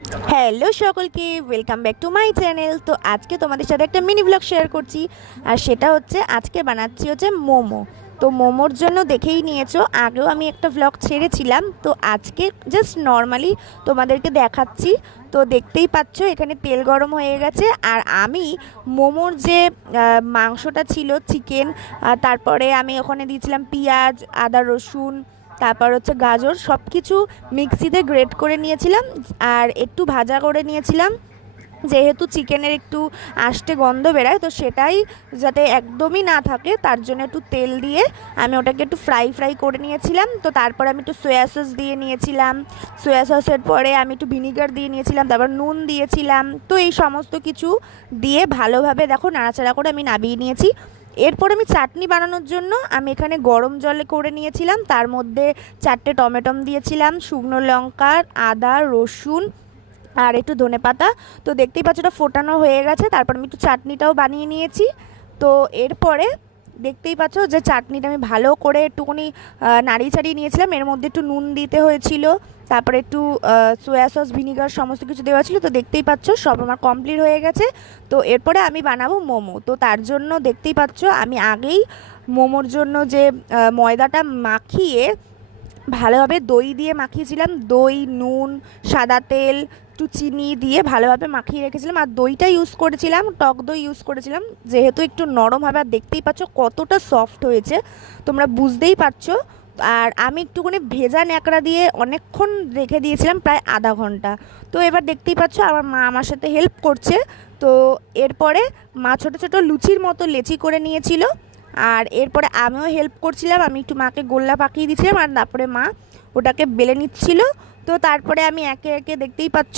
Hello সকলকে, welcome back to my channel. তো আজকে তোমাদের সাথে একটা মিনি ব্লগ শেয়ার করছি, আর সেটা হচ্ছে আজকে বানাচ্ছি হচ্ছে মোমো। তো মোমোর জন্য দেখেই নিয়েছো, আগেও আমি একটা ব্লগ ছেড়েছিলাম, তো আজকে জাস্ট নর্মালি তোমাদেরকে দেখাচ্ছি। তো দেখতেই পাচ্ছ এখানে তেল গরম হয়ে গেছে, আর আমি মোমোর যে মাংসটা ছিল চিকেন, তারপরে আমি ওখানে দিয়েছিলাম পেঁয়াজ, আদা, রসুন, তারপর হচ্ছে গাজর, সব কিছু মিক্সিতে গ্রেট করে নিয়েছিলাম আর একটু ভাজা করে নিয়েছিলাম, যেহেতু চিকেনের একটু আষ্টে গন্ধ বেরায়, তো সেটাই যাতে একদমই না থাকে তার জন্য একটু তেল দিয়ে আমি ওটাকে একটু ফ্রাই করে নিয়েছিলাম। তো তারপরে আমি একটু সয়া সস দিয়ে নিয়েছিলাম, সয়া সসের পরে আমি একটু ভিনিগার দিয়ে নিয়েছিলাম, তারপর নুন দিয়েছিলাম। তো এই সমস্ত কিছু দিয়ে ভালোভাবে দেখো নাড়াচাড়া করে আমি নামিয়ে নিয়েছি। এরপর আমি চাটনি বানানোর জন্য আমি এখানে গরম জলে করে নিয়েছিলাম, তার মধ্যে 4টে টমেটো দিয়েছিলাম, শুকনো লঙ্কা, আদা, রসুন আর একটু ধনেপাতা। তো দেখতেই পাচ্ছ ওটা ফোটানো হয়ে গেছে। তারপর আমি একটু চাটনিটাও বানিয়ে নিয়েছি। তো এরপরে দেখতেই পাচ্ছ যে চাটনিটা আমি ভালো করে একটুখানি নাড়িয়ে চাড়িয়ে নিয়েছিলাম, এর মধ্যে একটু নুন দিতে হয়েছিল, তারপরে একটু সয়া সস, ভিনিগার সমস্ত কিছু দেওয়া ছিল। তো দেখতেই পাচ্ছ সব আমার কমপ্লিট হয়ে গেছে। তো এরপরে আমি বানাবো মোমো। তো তার জন্য দেখতেই পাচ্ছ আমি আগেই মোমোর জন্য যে ময়দাটা মাখিয়ে ভালোভাবে দই দিয়ে মাখিয়েছিলাম, দই, নুন, সাদা তেল, একটু চিনি দিয়ে ভালোভাবে মাখিয়ে রেখেছিলাম। আর দইটা ইউজ করেছিলাম, টক দই ইউজ করেছিলাম, যেহেতু একটু নরম হবে। আর দেখতেই পাচ্ছ কতটা সফট হয়েছে, তোমরা বুঝতেই পারছো। আর আমি একটুখানি ভেজা ন্যাকড়া দিয়ে অনেকক্ষণ রেখে দিয়েছিলাম, প্রায় আধা ঘন্টা। তো এবার দেখতেই পাচ্ছ আমার মা আমার সাথে হেল্প করছে। তো এরপরে মা ছোটো ছোটো লুচির মতো লেচি করে নিয়েছিল, আর এরপরে আমিও হেল্প করছিলাম, আমি একটু মাকে গোল্লা পাকিয়ে দিচ্ছিলাম, আর তারপরে মা ওটাকে বেলে নিচ্ছিল। তো তারপরে আমি একে একে দেখতেই পাচ্ছ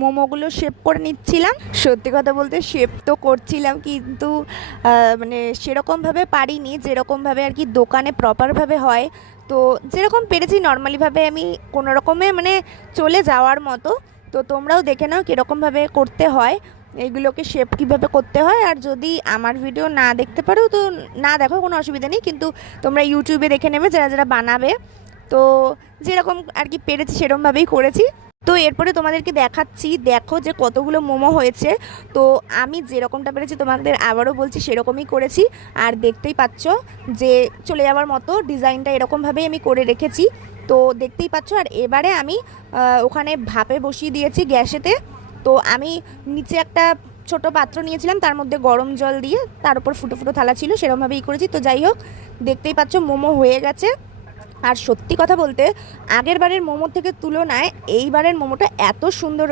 মোমোগুলো শেপ করে নিচ্ছিলাম। সত্যি কথা বলতে শেপ তো করছিলাম, কিন্তু মানে সেরকমভাবে পারিনি যেরকমভাবে আর কি দোকানে প্রপারভাবে হয়। তো যেরকম পেরেছি নর্মালিভাবে আমি কোনো রকমে মানে চলে যাওয়ার মতো। তো তোমরাও দেখে নাও কীরকমভাবে করতে হয়, এইগুলোকে শেপ কীভাবে করতে হয়। আর যদি আমার ভিডিও না দেখতে পারো তো না দেখো, কোনো অসুবিধা নেই, কিন্তু তোমরা ইউটিউবে দেখে নেবে যারা যারা বানাবে। তো যেরকম আর কি পেরেছি সেরকমভাবেই করেছি। তো এরপরে তোমাদেরকে দেখাচ্ছি, দেখো যে কতগুলো মোমো হয়েছে। তো আমি যেরকমটা পেরেছি তোমাদের আবারও বলছি সেরকমই করেছি। আর দেখতেই পাচ্ছ যে চলে যাওয়ার মতো ডিজাইনটা এরকমভাবেই আমি করে রেখেছি। তো দেখতেই পাচ্ছ। আর এবারে আমি ওখানে ভাপে বসিয়ে দিয়েছি গ্যাসেতে। তো আমি নিচে একটা ছোট পাত্র নিয়েছিলাম, তার মধ্যে গরম জল দিয়ে তার উপর ফুটো ফুটো থালা ছিল, সেরকমভাবেই করেছি। তো যাই হোক, দেখতেই পাচ্ছ মোমো হয়ে গেছে। আর সত্যি কথা বলতে আগের বারের মোমোর থেকে তুলনায় এইবারের মোমোটা এত সুন্দর